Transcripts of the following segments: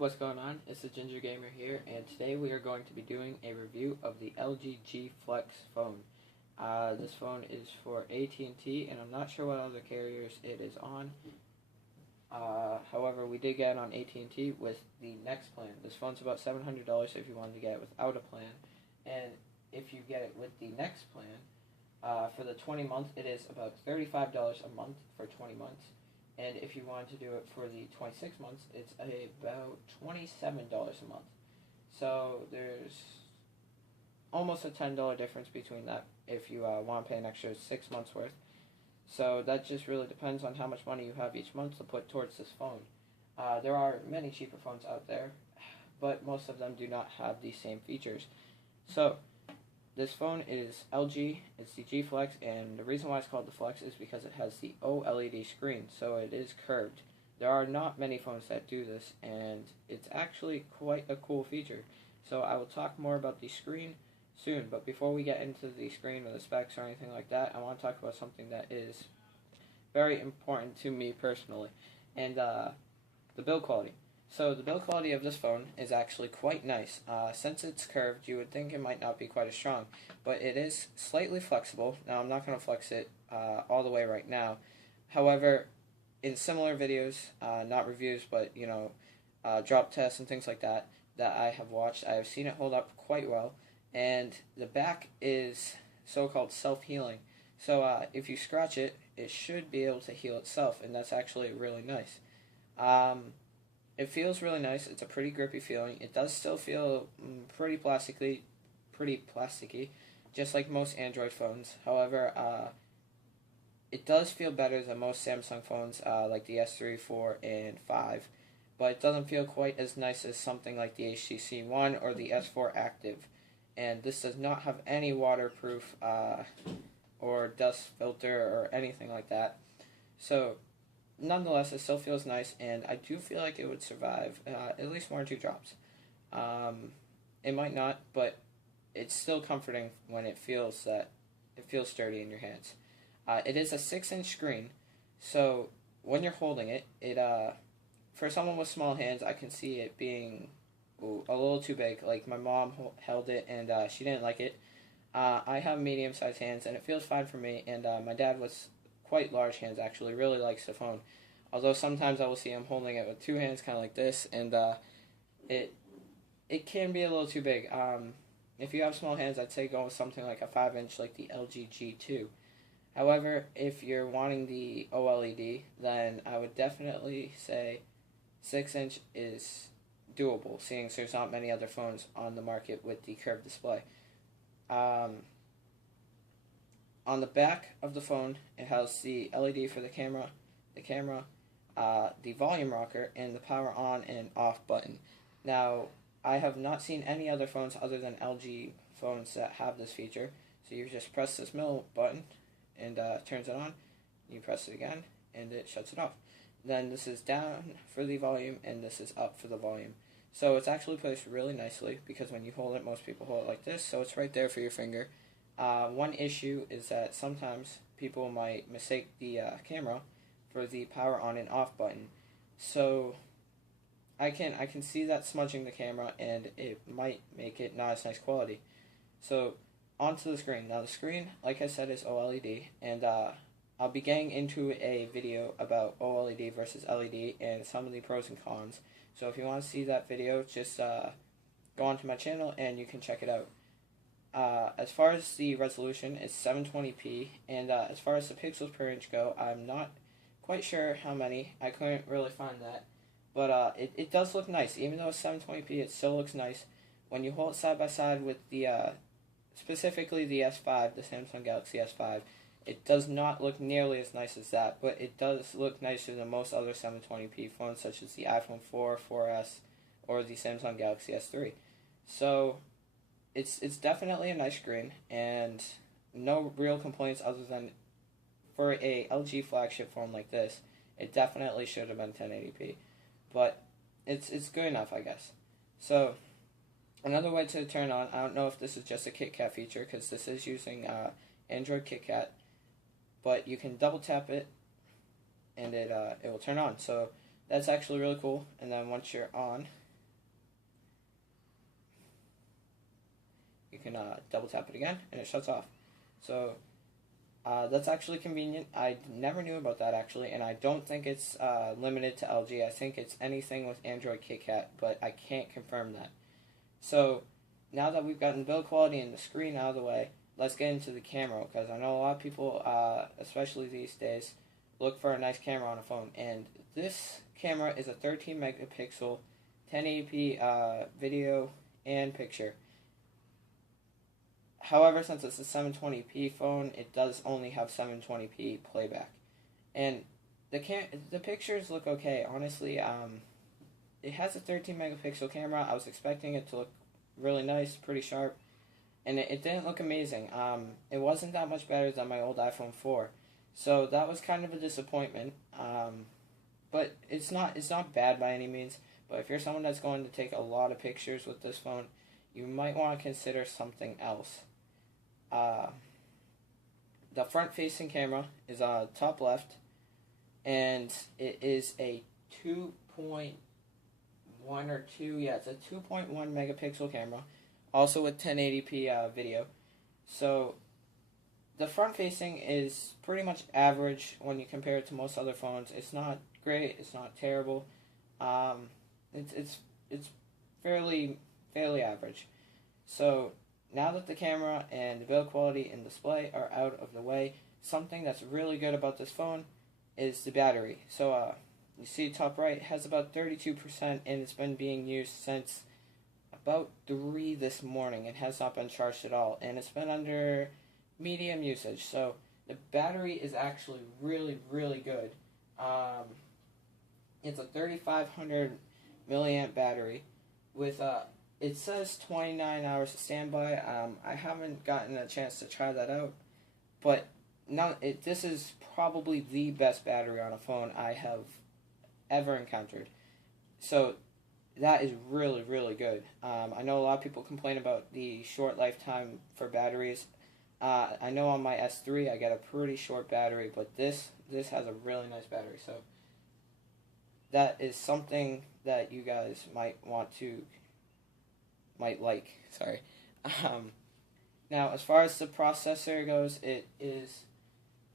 what's going on? It's the Ginger Gamer here, and today we are going to be doing a review of the LG G Flex phone. This phone is for AT&T, and I'm not sure what other carriers it is on. However, we did get it on AT&T with the next plan. This phone's about $700 if you wanted to get it without a plan, and if you get it with the next plan, for the 20 months, it is about $35 a month for 20 months. And if you want to do it for the 26 months, it's about $27 a month. So there's almost a $10 difference between that if you want to pay an extra 6 months worth. So that just really depends on how much money you have each month to put towards this phone. There are many cheaper phones out there, but most of them do not have the same features. So this phone is LG, it's the G Flex, and the reason why it's called the Flex is because it has the OLED screen, so it is curved. There are not many phones that do this, and it's actually quite a cool feature. So I will talk more about the screen soon, but before we get into the screen or the specs or anything like that, I want to talk about something that is very important to me personally, and the build quality. So the build quality of this phone is actually quite nice. Since it's curved, you would think it might not be quite as strong, but it is slightly flexible. Now, I'm not going to flex it all the way right now. However, in similar videos, not reviews, but drop tests and things like that I have watched, I have seen it hold up quite well. And the back is so-called self-healing. So if you scratch it, it should be able to heal itself, and that's actually really nice. It feels really nice. It's a pretty grippy feeling. It does still feel pretty plasticky, just like most Android phones. However, it does feel better than most Samsung phones, like the S3, 4, and 5. But it doesn't feel quite as nice as something like the HTC One or the S4 Active. And this does not have any waterproof or dust filter or anything like that. So nonetheless, it still feels nice, and I do feel like it would survive at least 1 or 2 drops. It might not, but it's still comforting when it feels sturdy in your hands. It is a 6-inch screen, so when you're holding it, for someone with small hands, I can see it being a little too big. Like, my mom held it, and she didn't like it. I have medium-sized hands, and it feels fine for me, and my dad was quite large hands, actually, really likes the phone. Although sometimes I will see him holding it with 2 hands, kind of like this, and it can be a little too big. If you have small hands, I'd say go with something like a 5-inch, like the LG G2. However, if you're wanting the OLED, then I would definitely say 6-inch is doable, seeing there's not many other phones on the market with the curved display. On the back of the phone, it has the LED for the camera, the volume rocker, and the power on and off button. Now, I have not seen any other phones other than LG phones that have this feature. So you just press this middle button and turns it on. You press it again and it shuts it off. Then this is down for the volume and this is up for the volume. So it's actually placed really nicely because when you hold it, most people hold it like this, so it's right there for your finger. One issue is that sometimes people might mistake the camera for the power on and off button. So I can see that smudging the camera, and it might make it not as nice quality. So onto the screen. Now the screen, like I said, is OLED, and I'll be getting into a video about OLED versus LED and some of the pros and cons. So if you want to see that video, just go onto my channel and you can check it out. As far as the resolution, it's 720p, and as far as the pixels per inch go, I'm not quite sure how many. I couldn't really find that, but it does look nice. Even though it's 720p, it still looks nice. When you hold it side by side with the, specifically the S5, the Samsung Galaxy S5, it does not look nearly as nice as that, but it does look nicer than most other 720p phones, such as the iPhone 4, 4S, or the Samsung Galaxy S3. So it's definitely a nice screen, and no real complaints other than for a LG flagship phone like this, it definitely should have been 1080p. But it's good enough, I guess. So another way to turn on, I don't know if this is just a KitKat feature, because this is using Android KitKat, but you can double tap it and it will turn on. So that's actually really cool. And then once you're on, can double tap it again, and it shuts off. So that's actually convenient. I never knew about that actually, and I don't think it's limited to LG. I think it's anything with Android KitKat, but I can't confirm that. So now that we've gotten build quality and the screen out of the way, let's get into the camera, because I know a lot of people, especially these days, look for a nice camera on a phone. And this camera is a 13 megapixel 1080p video and picture. However, since it's a 720p phone, it does only have 720p playback. And the pictures look okay. Honestly, it has a 13 megapixel camera. I was expecting it to look really nice, pretty sharp, and it didn't look amazing. It wasn't that much better than my old iPhone 4, so that was kind of a disappointment. But it's not bad by any means. But if you're someone that's going to take a lot of pictures with this phone, you might want to consider something else. The front-facing camera is on top left, and it is a 2.1 or 2, yeah, it's a 2.1 megapixel camera, also with 1080p video. So the front-facing is pretty much average when you compare it to most other phones. It's not great, it's not terrible. It's fairly average. So now that the camera and the build quality and display are out of the way, something that's really good about this phone is the battery. So you see top right, it has about 32%, and it's been being used since about 3 this morning. It has not been charged at all, and it's been under medium usage. So the battery is actually really good. It's a 3500 milliamp battery with it says 29 hours of standby. I haven't gotten a chance to try that out, but this is probably the best battery on a phone I have ever encountered. So that is really good. I know a lot of people complain about the short lifetime for batteries. I know on my S3 I get a pretty short battery, but this has a really nice battery. So that is something that you guys might like. Sorry. Now, as far as the processor goes, it is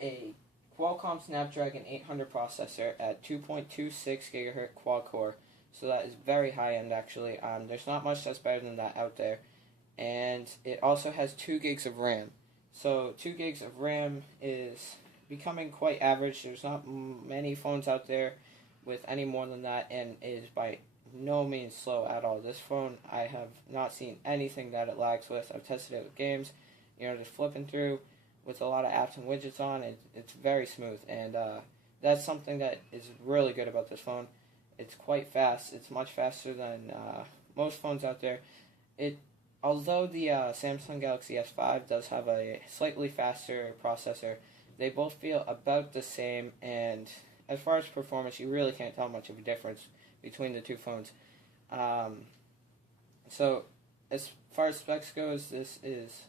a Qualcomm Snapdragon 800 processor at 2.26 gigahertz quad core. So that is very high end actually. There's not much that's better than that out there. And it also has 2 gigs of RAM. So 2 gigs of RAM is becoming quite average. There's not many phones out there with any more than that, and it is by no means slow at all. This phone, I have not seen anything that it lags with. I've tested it with games, just flipping through with a lot of apps and widgets on. It's very smooth, and that's something that is really good about this phone. It's quite fast. It's much faster than most phones out there. Although the Samsung Galaxy S5 does have a slightly faster processor, they both feel about the same, and as far as performance, you really can't tell much of a difference between the two phones. So as far as specs goes, this is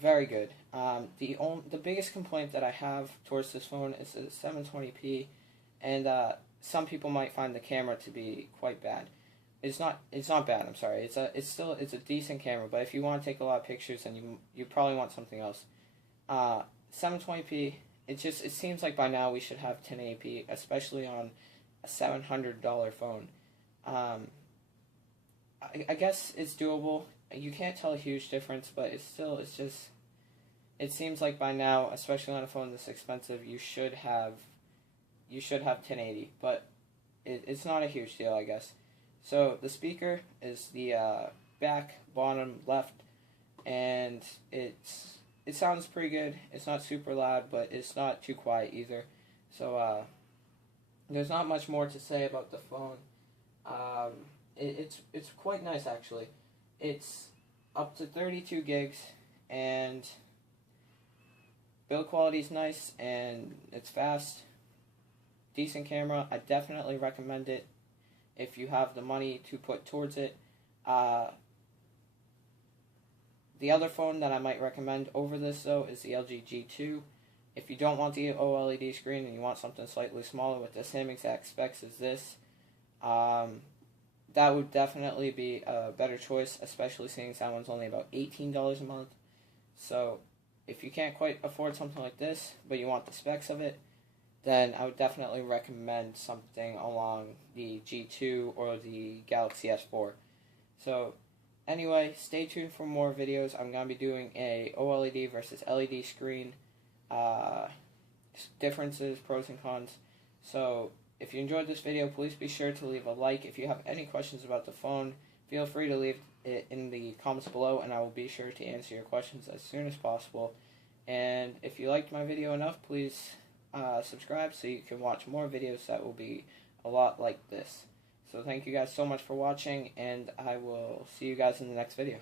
very good. The biggest complaint that I have towards this phone is the 720p, and some people might find the camera to be quite bad. It's not bad. I'm sorry. It's a decent camera, but if you want to take a lot of pictures, then you probably want something else. 720p. It seems like by now we should have 1080p, especially on a $700 phone. I guess it's doable. You can't tell a huge difference, but it seems like by now, especially on a phone this expensive, you should have 1080, but it's not a huge deal, I guess. So the speaker is the back bottom left, and it sounds pretty good. It's not super loud, but it's not too quiet either. So there's not much more to say about the phone. It's quite nice actually. It's up to 32 gigs, and build quality is nice, and it's fast. Decent camera. I definitely recommend it if you have the money to put towards it. The other phone that I might recommend over this, though, is the LG G2. If you don't want the OLED screen and you want something slightly smaller with the same exact specs as this, that would definitely be a better choice, especially since that one's only about $18 a month. So if you can't quite afford something like this, but you want the specs of it, then I would definitely recommend something along the G2 or the Galaxy S4. So anyway, stay tuned for more videos. I'm going to be doing a OLED versus LED screen, differences, pros and cons. So if you enjoyed this video, please be sure to leave a like. If you have any questions about the phone, feel free to leave it in the comments below, and I will be sure to answer your questions as soon as possible. And if you liked my video enough, please subscribe so you can watch more videos that will be a lot like this. So thank you guys so much for watching, and I will see you guys in the next video.